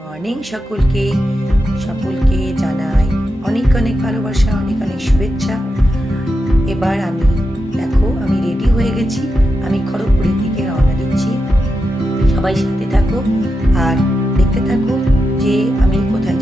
Morning সকলকে। সকলকে জানাই অনেক অনেক ভালোবাসা, অনেক অনেক শুভেচ্ছা। এবার আমি, দেখো, আমি রেডি হয়ে গেছি। আমি খড়গপুরের দিকে রওনা দিচ্ছি। সবাই সাথে থাকো আর দেখতে থাকো যে আমি কোথায়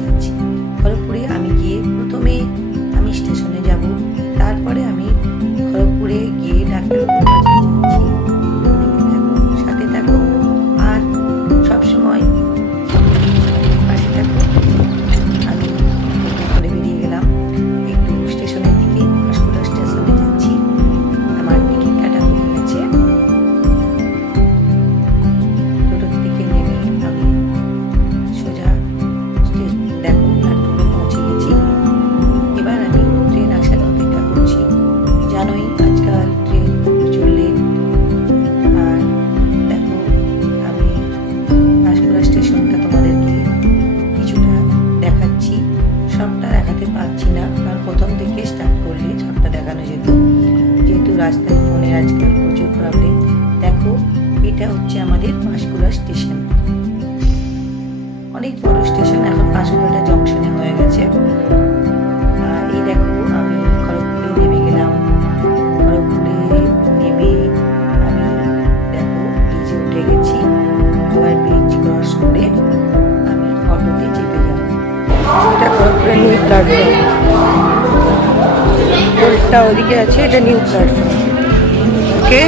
রাস্তায় ফোনে আজকাল প্রচুর প্রবলেম দেখো, এটা হচ্ছে আমাদের পাঁশকুড়া স্টেশন। অনেক বড় স্টেশন, এখন পাঁশকুড়াটা জংশনে হয়ে গেছে। এই দেখো, আমি খড়গপুরে নেমে গেলাম। খড়গপুরে নেমে আমি দেখো ব্রিজে উঠে গেছি। আবার ব্রিজ ক্রস করে আমি অটোতে চেপে যাব এটা খড়গপুরের নিউ প্ল্যাটফর্ম ওল্ডটা ওদিকে আছে এটা নিউ প্ল্যাটফর্ম ওকে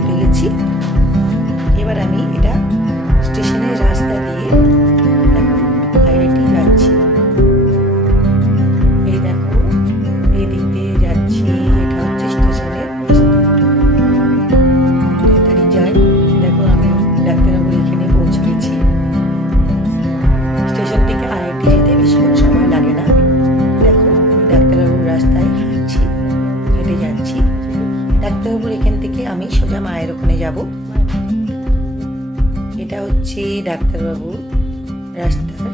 চেপে গেছি এবার আমি এটা স্টেশনের রাস্তা দিয়ে হাইওয়েটি যাচ্ছি। এই দিক দিয়ে যাচ্ছি। এটা হচ্ছে স্টেশনের যাই। দেখো আমি ডাক্তারবাবুর এখানে পৌঁছে গেছি। স্টেশন থেকে আইআইটি যেতে বেশিক্ষণ সময় লাগে না। দেখো, আমি রাস্তায় হাঁটছি, হেঁটে যাচ্ছি। ডাক্তারবাবুর এখান থেকে আমি সোজা মায়ের ওখানে যাব। এটা হচ্ছে ডাক্তারবাবুর রাস্তার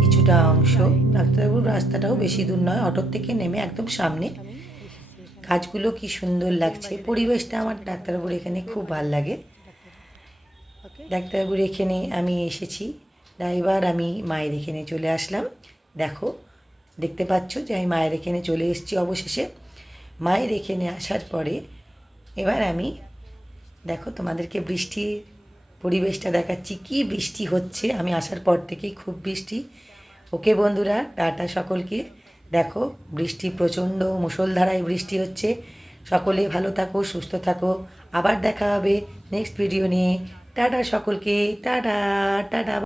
কিছুটা অংশ। ডাক্তারবাবুর রাস্তাটাও বেশি দূর নয়, অটোর থেকে নেমে একদম সামনে। গাছগুলো কি সুন্দর লাগছে। পরিবেশটা আমার ডাক্তারবাবুর এখানে খুব ভালো লাগে। ডাক্তারবাবুর এখানে আমি এসেছি। ড্রাইভার আমি মায়ের এখানে চলে আসলাম। দেখো, দেখতে পাচ্ছ যে আমি মায়ের এখানে চলে এসেছি অবশেষে। মায়ের এখানে আসার পরে এবার আমি, দেখো তোমাদেরকে বৃষ্টির পরিবেশটা দেখাচ্ছি, কি বৃষ্টি হচ্ছে। আমি আসার পর থেকেই খুব বৃষ্টি। ওকে বন্ধুরা, টাটা সকলকে। দেখো বৃষ্টি প্রচণ্ড, মুষলধারায় বৃষ্টি হচ্ছে। সকলে ভালো থাকো, সুস্থ থাকো। আবার দেখা হবে নেক্সট ভিডিও নিয়ে। টাটা সকলকে, টাটা টাটা।